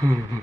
1E15.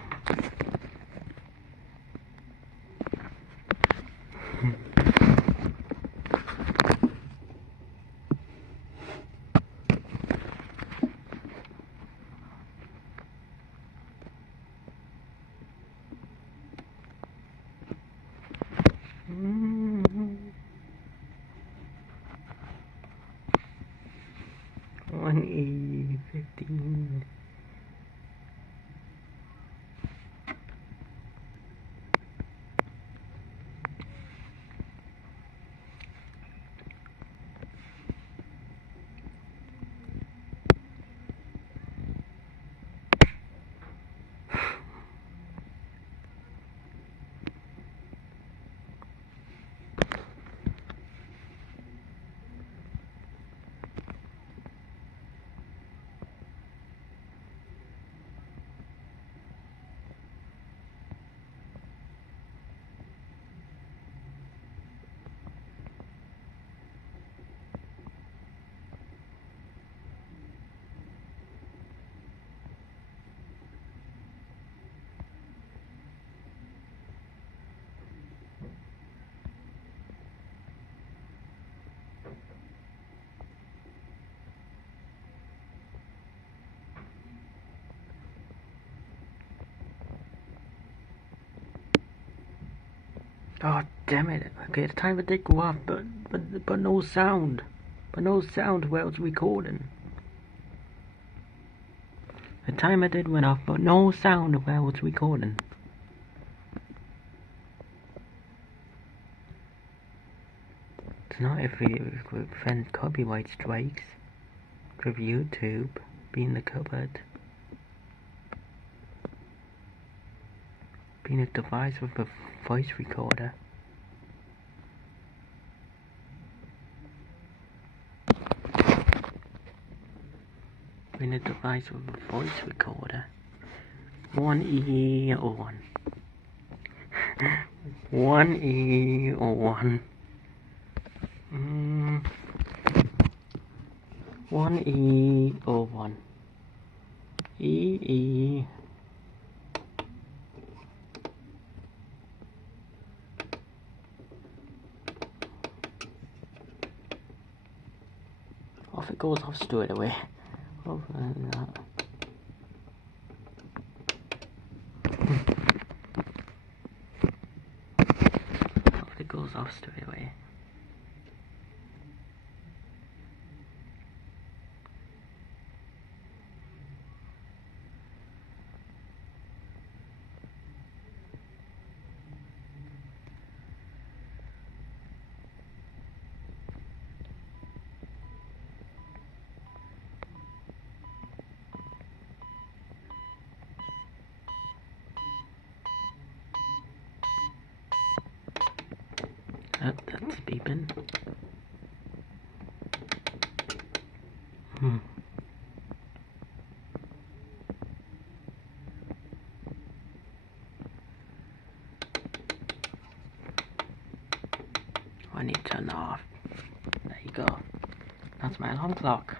Oh damn it! Okay, the timer did go off, but no sound, while it's recording. The timer did went off, but no sound while it's recording. It's not if we prevent copyright strikes for YouTube being the cupboard, being a device with a voice recorder. Being a device with a voice recorder. 1E01. 1E01. 1E01. E. Off it goes off straight away. Off it goes off straight away. That's beeping. I need to turn that off. There you go. That's my alarm clock.